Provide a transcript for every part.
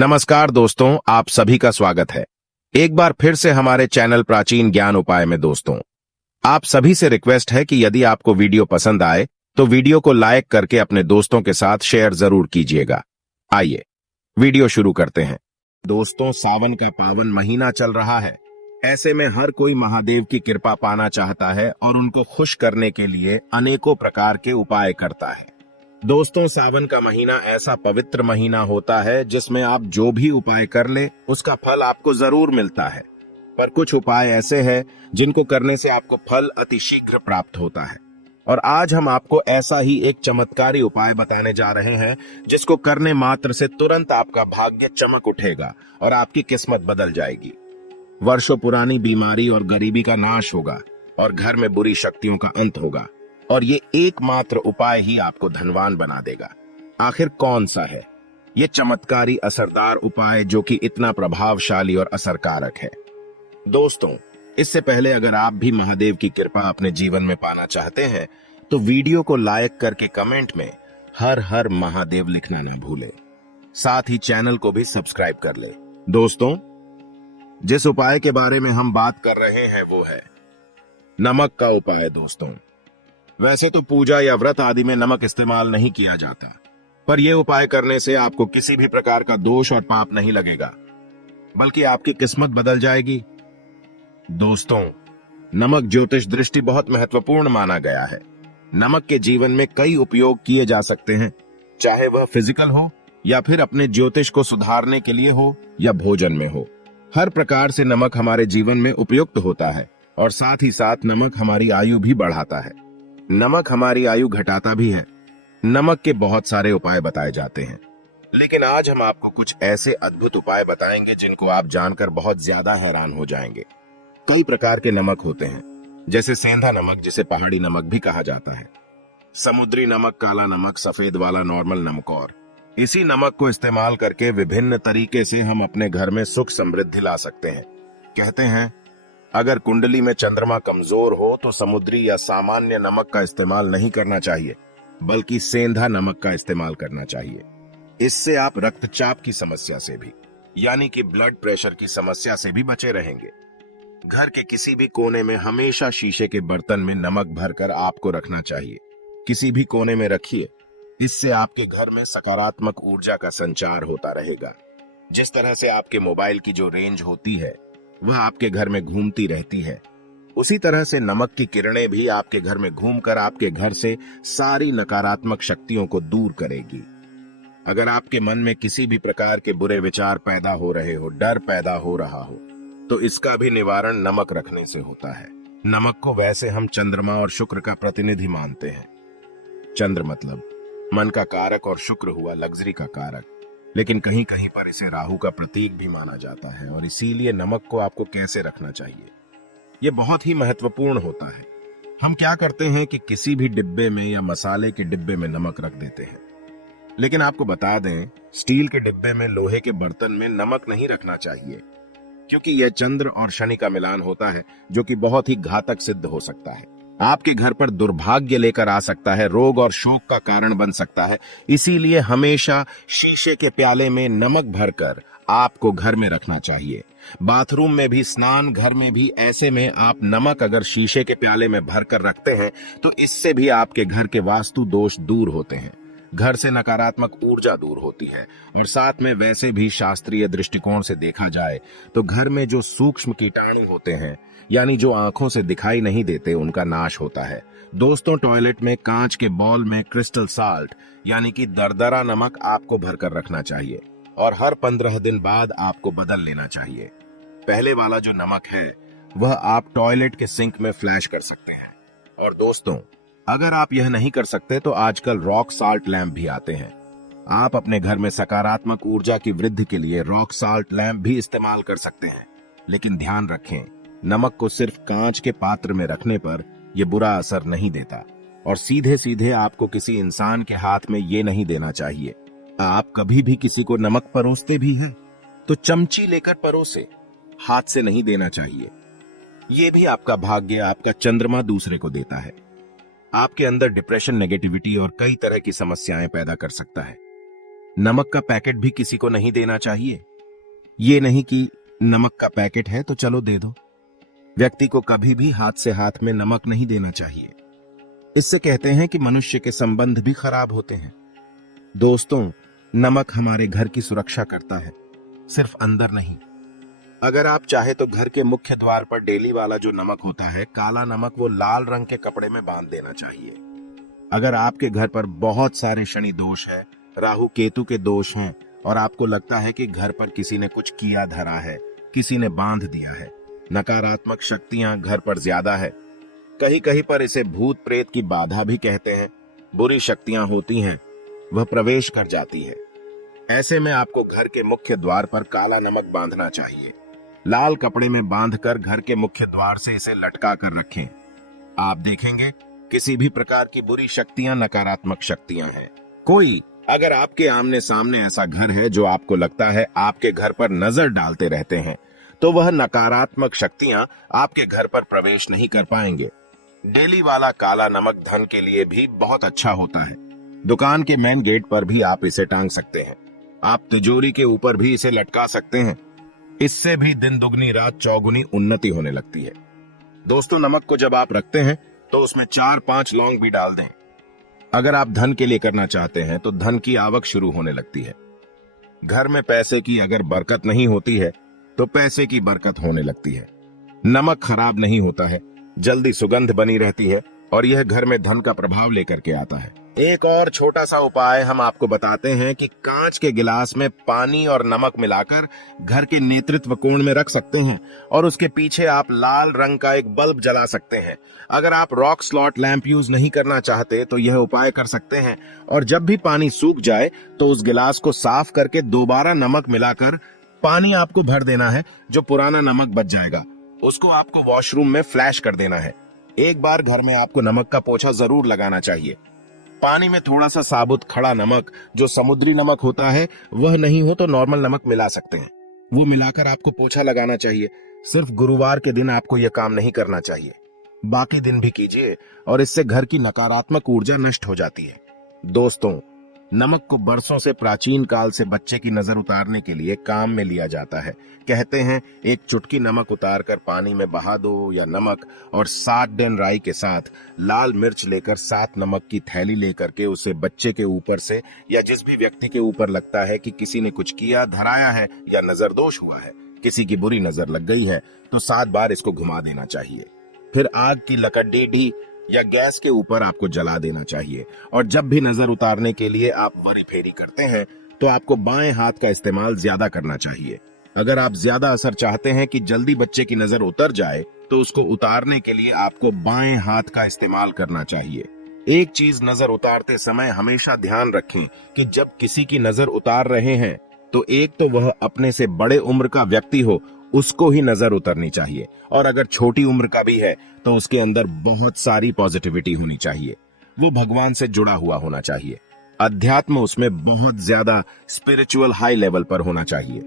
नमस्कार दोस्तों, आप सभी का स्वागत है एक बार फिर से हमारे चैनल प्राचीन ज्ञान उपाय में। दोस्तों, आप सभी से रिक्वेस्ट है कि यदि आपको वीडियो पसंद आए तो वीडियो को लाइक करके अपने दोस्तों के साथ शेयर जरूर कीजिएगा। आइए वीडियो शुरू करते हैं। दोस्तों, सावन का पावन महीना चल रहा है। ऐसे में हर कोई महादेव की कृपा पाना चाहता है और उनको खुश करने के लिए अनेकों प्रकार के उपाय करता है। दोस्तों, सावन का महीना ऐसा पवित्र महीना होता है जिसमें आप जो भी उपाय कर ले उसका फल आपको जरूर मिलता है। पर कुछ उपाय ऐसे हैं जिनको करने से आपको फल अतिशीघ्र प्राप्त होता है। और आज हम आपको ऐसा ही एक चमत्कारी उपाय बताने जा रहे हैं जिसको करने मात्र से तुरंत आपका भाग्य चमक उठेगा और आपकी किस्मत बदल जाएगी। वर्षों पुरानी बीमारी और गरीबी का नाश होगा और घर में बुरी शक्तियों का अंत होगा। और ये एकमात्र उपाय ही आपको धनवान बना देगा। आखिर कौन सा है ये चमत्कारी असरदार उपाय जो कि इतना प्रभावशाली और असरकारक है? दोस्तों, इससे पहले अगर आप भी महादेव की कृपा अपने जीवन में पाना चाहते हैं तो वीडियो को लाइक करके कमेंट में हर हर महादेव लिखना न भूलें। साथ ही चैनल को भी सब्सक्राइब कर ले। दोस्तों, जिस उपाय के बारे में हम बात कर रहे हैं वो है नमक का उपाय। दोस्तों, वैसे तो पूजा या व्रत आदि में नमक इस्तेमाल नहीं किया जाता, पर यह उपाय करने से आपको किसी भी प्रकार का दोष और पाप नहीं लगेगा, बल्कि आपकी किस्मत बदल जाएगी। दोस्तों, नमक ज्योतिष दृष्टि बहुत महत्वपूर्ण माना गया है। नमक के जीवन में कई उपयोग किए जा सकते हैं, चाहे वह फिजिकल हो या फिर अपने ज्योतिष को सुधारने के लिए हो या भोजन में हो। हर प्रकार से नमक हमारे जीवन में उपयुक्त होता है और साथ ही साथ नमक हमारी आयु भी बढ़ाता है। नमक हमारी आयु घटाता भी है। नमक के बहुत सारे उपाय बताए जाते हैं, लेकिन आज हम आपको कुछ ऐसे अद्भुत उपाय बताएंगे जिनको आप जानकर बहुत ज्यादा हैरान हो जाएंगे। कई प्रकार के नमक होते हैं, जैसे सेंधा नमक जिसे पहाड़ी नमक भी कहा जाता है, समुद्री नमक, काला नमक, सफेद वाला नॉर्मल नमक। और इसी नमक को इस्तेमाल करके विभिन्न तरीके से हम अपने घर में सुख समृद्धि ला सकते हैं। कहते हैं अगर कुंडली में चंद्रमा कमजोर हो तो समुद्री या सामान्य नमक का इस्तेमाल नहीं करना चाहिए, बल्कि सेंधा नमक का इस्तेमाल करना चाहिए। इससे आप रक्तचाप की समस्या से भी, यानी कि ब्लड प्रेशर की समस्या से भी बचे रहेंगे। घर के किसी भी कोने में हमेशा शीशे के बर्तन में नमक भरकर आपको रखना चाहिए। किसी भी कोने में रखिए, इससे आपके घर में सकारात्मक ऊर्जा का संचार होता रहेगा। जिस तरह से आपके मोबाइल की जो रेंज होती है वह आपके घर में घूमती रहती है, उसी तरह से नमक की किरणें भी आपके घर में घूमकर आपके घर से सारी नकारात्मक शक्तियों को दूर करेगी। अगर आपके मन में किसी भी प्रकार के बुरे विचार पैदा हो रहे हो, डर पैदा हो रहा हो, तो इसका भी निवारण नमक रखने से होता है। नमक को वैसे हम चंद्रमा और शुक्र का प्रतिनिधि मानते हैं। चंद्र मतलब मन का कारक और शुक्र हुआ लग्जरी का कारक, लेकिन कहीं कहीं पर इसे राहु का प्रतीक भी माना जाता है। और इसीलिए नमक को आपको कैसे रखना चाहिए यह बहुत ही महत्वपूर्ण होता है। हम क्या करते हैं कि किसी भी डिब्बे में या मसाले के डिब्बे में नमक रख देते हैं, लेकिन आपको बता दें स्टील के डिब्बे में, लोहे के बर्तन में नमक नहीं रखना चाहिए, क्योंकि यह चंद्र और शनि का मिलान होता है जो कि बहुत ही घातक सिद्ध हो सकता है। आपके घर पर दुर्भाग्य लेकर आ सकता है, रोग और शोक का कारण बन सकता है। इसीलिए हमेशा शीशे के प्याले में नमक भरकर आपको घर में रखना चाहिए। बाथरूम में भी, स्नान घर में भी। ऐसे में आप नमक अगर शीशे के प्याले में भरकर रखते हैं तो इससे भी आपके घर के वास्तु दोष दूर होते हैं, घर से नकारात्मक ऊर्जा दूर होती है। और साथ में वैसे भी शास्त्रीय दृष्टिकोण से देखा जाए तो घर में जो सूक्ष्म कीटाणु होते हैं, यानी जो आंखों से दिखाई नहीं देते, उनका नाश होता है। दोस्तों, टॉयलेट में कांच के बॉल में क्रिस्टल साल्ट यानी कि दरदरा नमक आपको भरकर रखना चाहिए और हर 15 दिन बाद आपको बदल लेना चाहिए। पहले वाला जो नमक है वह आप टॉयलेट के सिंक में फ्लैश कर सकते हैं। और दोस्तों, अगर आप यह नहीं कर सकते तो आजकल रॉक साल्ट लैंप भी आते हैं। आप अपने घर में सकारात्मक ऊर्जा की वृद्धि के लिए रॉक साल्ट लैंप भी इस्तेमाल कर सकते हैं। लेकिन ध्यान रखें, नमक को सिर्फ कांच के पात्र में रखने पर यह बुरा असर नहीं देता और सीधे सीधे आपको किसी इंसान के हाथ में ये नहीं देना चाहिए। आप कभी भी किसी को नमक परोसते भी हैं तो चमची लेकर परोसे, हाथ से नहीं देना चाहिए। यह भी आपका भाग्य, आपका चंद्रमा दूसरे को देता है। आपके अंदर डिप्रेशन, नेगेटिविटी और कई तरह की समस्याएं पैदा कर सकता है। नमक का पैकेट भी किसी को नहीं देना चाहिए। ये नहीं कि नमक का पैकेट है तो चलो दे दो। व्यक्ति को कभी भी हाथ से हाथ में नमक नहीं देना चाहिए। इससे कहते हैं कि मनुष्य के संबंध भी खराब होते हैं। दोस्तों, नमक हमारे घर की सुरक्षा करता है, सिर्फ अंदर नहीं। अगर आप चाहे तो घर के मुख्य द्वार पर डेली वाला जो नमक होता है, काला नमक, वो लाल रंग के कपड़े में बांध देना चाहिए। अगर आपके घर पर बहुत सारे शनि दोष है, राहु केतु के दोष हैं और आपको लगता है कि घर पर किसी ने कुछ किया धरा है, किसी ने बांध दिया है, नकारात्मक शक्तियां घर पर ज्यादा है, कहीं कहीं पर इसे भूत प्रेत की बाधा भी कहते हैं, बुरी शक्तियां होती हैं, वह प्रवेश कर जाती है, ऐसे में आपको घर के मुख्य द्वार पर काला नमक बांधना चाहिए। लाल कपड़े में बांधकर घर के मुख्य द्वार से इसे लटका कर रखें। आप देखेंगे किसी भी प्रकार की बुरी शक्तियां, नकारात्मक शक्तियां हैं। कोई अगर आपके आमने सामने ऐसा घर है जो आपको लगता है आपके घर पर नजर डालते रहते हैं, तो वह नकारात्मक शक्तियां आपके घर पर प्रवेश नहीं कर पाएंगे। डेली वाला काला नमक धन के लिए भी बहुत अच्छा होता है। दुकान के मेन गेट पर भी आप इसे टांग सकते हैं। आप तिजोरी के ऊपर भी इसे लटका सकते हैं। इससे भी दिन दुगनी रात चौगुनी उन्नति होने लगती है। दोस्तों, नमक को जब आप रखते हैं तो उसमें 4-5 लौंग भी डाल दें। अगर आप धन के लिए करना चाहते हैं तो धन की आवक शुरू होने लगती है। घर में पैसे की अगर बरकत नहीं होती है तो पैसे की बरकत होने लगती है। नमक खराब नहीं होता है, जल्दी सुगंध बनी रहती है और यह घर में धन का प्रभाव लेकर के आता है। एक और छोटा सा उपाय हम आपको बताते हैं कि कांच के गिलास में पानी और नमक मिलाकर घर के नेतृत्व कोण में रख सकते हैं और उसके पीछे आप लाल रंग का एक बल्ब जला सकते हैं। अगर आप रॉक स्लॉट लैंप यूज नहीं करना चाहते तो यह उपाय कर सकते हैं और जब भी पानी सूख जाए तो उस गिलास को साफ करके दोबारा नमक मिलाकर पानी आपको भर देना है। जो पुराना नमक बच जाएगा उसको आपको वॉशरूम में फ्लैश कर देना है। एक बार घर में आपको नमक का पोछा जरूर लगाना चाहिए। पानी में थोड़ा सा साबुत खड़ा नमक, जो समुद्री नमक होता है, वह नहीं हो तो नॉर्मल नमक मिला सकते हैं। वो मिलाकर आपको पोछा लगाना चाहिए। सिर्फ गुरुवार के दिन आपको यह काम नहीं करना चाहिए, बाकी दिन भी कीजिए और इससे घर की नकारात्मक ऊर्जा नष्ट हो जाती है। दोस्तों, नमक को बरसों से प्राचीन काल से बच्चे की नजर उतारने के लिए काम में लिया जाता है। कहते हैं एक चुटकी नमक उतारकर पानी में बहा दो, या नमक और 7 डन राई के साथ लाल मिर्च लेकर 7 नमक की थैली लेकर के उसे बच्चे के ऊपर से या जिस भी व्यक्ति के ऊपर लगता है कि किसी ने कुछ किया धराया है या नजर दोष हुआ है, किसी की बुरी नजर लग गई है, तो 7 बार इसको घुमा देना चाहिए। फिर आग की लकड़ी या गैस के ऊपर आपको जला देना चाहिए और जब भी नजर उतारने के लिए आप वरी फेरी करते हैं तो आपको बाएं हाथ का इस्तेमाल ज्यादा करना चाहिए। अगर आप ज्यादा असर चाहते हैं कि जल्दी बच्चे की नजर उतर जाए तो उसको उतारने के लिए आपको बाएं हाथ का इस्तेमाल करना चाहिए। एक चीज नजर उतारते समय हमेशा ध्यान रखें कि जब किसी की नजर उतार रहे हैं तो एक तो वह अपने से बड़े उम्र का व्यक्ति हो, उसको ही नजर उतरनी चाहिए, और अगर छोटी उम्र का भी है तो उसके अंदर बहुत सारी पॉजिटिविटी होनी चाहिए। वो भगवान से जुड़ा हुआ होना चाहिए, अध्यात्म उसमें बहुत ज्यादा स्पिरिचुअल हाई लेवल पर होना चाहिए।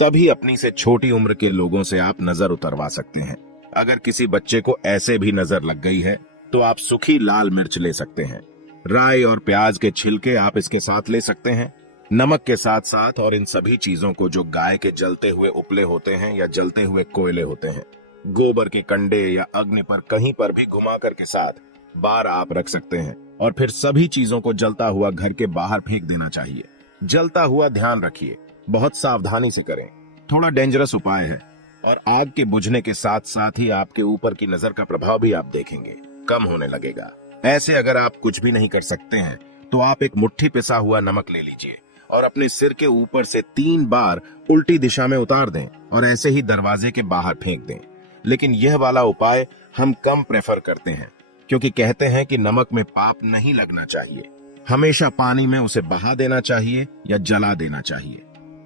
तभी अपनी से छोटी उम्र के लोगों से आप नजर उतरवा सकते हैं। अगर किसी बच्चे को ऐसे भी नजर लग गई है तो आप सूखी लाल मिर्च ले सकते हैं। राई और प्याज के छिलके आप इसके साथ ले सकते हैं, नमक के साथ साथ। और इन सभी चीजों को जो गाय के जलते हुए उपले होते हैं या जलते हुए कोयले होते हैं, गोबर के कंडे या अग्नि पर कहीं पर भी घुमाकर के साथ बार आप रख सकते हैं और फिर सभी चीजों को जलता हुआ घर के बाहर फेंक देना चाहिए। जलता हुआ ध्यान रखिए, बहुत सावधानी से करें, थोड़ा डेंजरस उपाय है और आग के बुझने के साथ साथ ही आपके ऊपर की नजर का प्रभाव भी आप देखेंगे कम होने लगेगा। ऐसे अगर आप कुछ भी नहीं कर सकते हैं तो आप एक मुट्ठी पिसा हुआ नमक ले लीजिए और अपने सिर के ऊपर से 3 बार उल्टी दिशा में उतार दें और ऐसे ही दरवाजे के बाहर फेंक दें। लेकिन यह वाला उपाय हम कम प्रेफर करते हैं क्योंकि कहते हैं कि नमक में पाप नहीं लगना चाहिए। हमेशा पानी में उसे बहा देना चाहिए या जला देना चाहिए।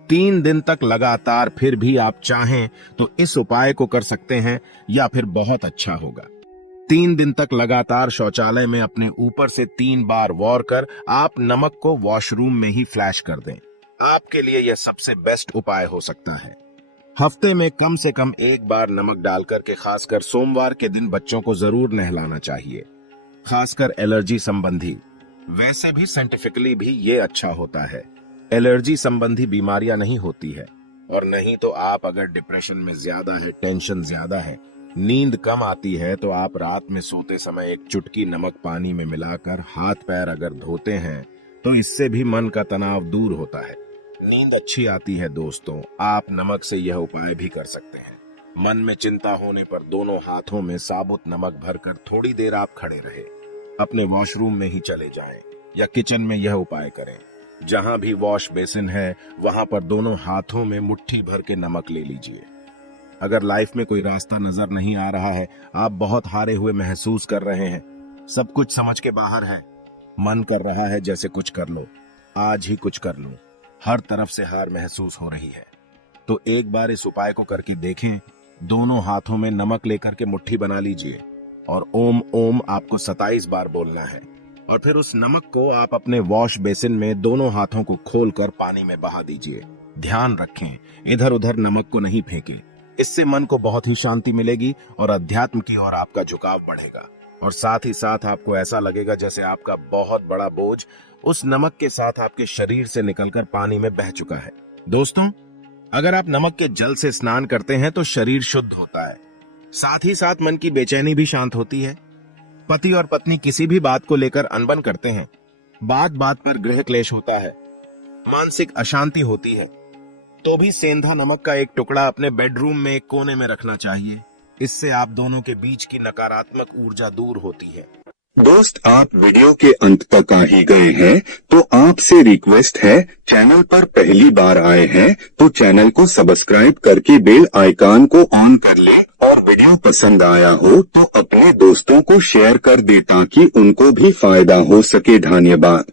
3 दिन तक लगातार फिर भी आप चाहें तो इस उपाय को कर सकते हैं या फिर बहुत अच्छा होगा। 3 दिन तक लगातार शौचालय में अपने ऊपर से 3 बार वॉर कर आप नमक को वॉशरूम में ही फ्लैश कर दें। आपके लिए यह सबसे बेस्ट उपाय हो सकता है। हफ्ते में कम से कम 1 बार नमक डालकर के खासकर सोमवार के दिन बच्चों को जरूर नहलाना चाहिए, खासकर एलर्जी संबंधी। वैसे भी साइंटिफिकली भी ये अच्छा होता है। एलर्जी संबंधी बीमारियां नहीं होती है। और नहीं तो आप अगर डिप्रेशन में ज्यादा है, टेंशन ज्यादा है, नींद कम आती है, तो आप रात में सोते समय एक चुटकी नमक पानी में मिलाकर हाथ पैर अगर धोते हैं तो इससे भी मन का तनाव दूर होता है, नींद अच्छी आती है। दोस्तों, आप नमक से यह उपाय भी कर सकते हैं। मन में चिंता होने पर दोनों हाथों में साबुत नमक भरकर थोड़ी देर आप खड़े रहे, अपने वॉशरूम में ही चले जाएं या किचन में यह उपाय करें। जहां भी वॉश बेसिन है वहां पर दोनों हाथों में मुट्ठी भर के नमक ले लीजिए। अगर लाइफ में कोई रास्ता नजर नहीं आ रहा है, आप बहुत हारे हुए महसूस कर रहे हैं, सब कुछ समझ के बाहर है, मन कर रहा है जैसे कुछ कर लो, आज ही कुछ कर लो, हर तरफ से हार महसूस हो रही है, तो एक बार इस उपाय को करके देखें। दोनों हाथों में नमक लेकर के मुट्ठी बना लीजिए और ओम ओम आपको 27 बार बोलना है। और फिर उस नमक को आप अपने वॉश बेसिन में दोनों हाथों को खोलकर पानी में बहा दीजिए। ध्यान रखें, इधर उधर नमक को नहीं फेंकें। इससे मन को बहुत ही शांति मिलेगी और अध्यात्म की ओर आपका झुकाव बढ़ेगा। और साथ ही साथ आपको ऐसा लगेगा जैसे आपका बहुत बड़ा बोझ उस नमक के साथ आपके शरीर से निकलकर पानी में बह चुका है। दोस्तों, अगर आप नमक के जल से स्नान करते हैं तो शरीर शुद्ध होता है, साथ ही साथ मन की बेचैनी भी शांत होती है। पति और पत्नी किसी भी बात को लेकर अनबन करते हैं, बात बात पर गृह क्लेश होता है, मानसिक अशांति होती है, तो भी सेंधा नमक का एक टुकड़ा अपने बेडरूम में एक कोने में रखना चाहिए। इससे आप दोनों के बीच की नकारात्मक ऊर्जा दूर होती है। दोस्त, आप वीडियो के अंत तक आ ही गए हैं, तो आपसे रिक्वेस्ट है, चैनल पर पहली बार आए हैं तो चैनल को सब्सक्राइब करके बेल आइकन को ऑन कर ले और वीडियो पसंद आया हो तो अपने दोस्तों को शेयर कर दे ताकि उनको भी फायदा हो सके। धन्यवाद।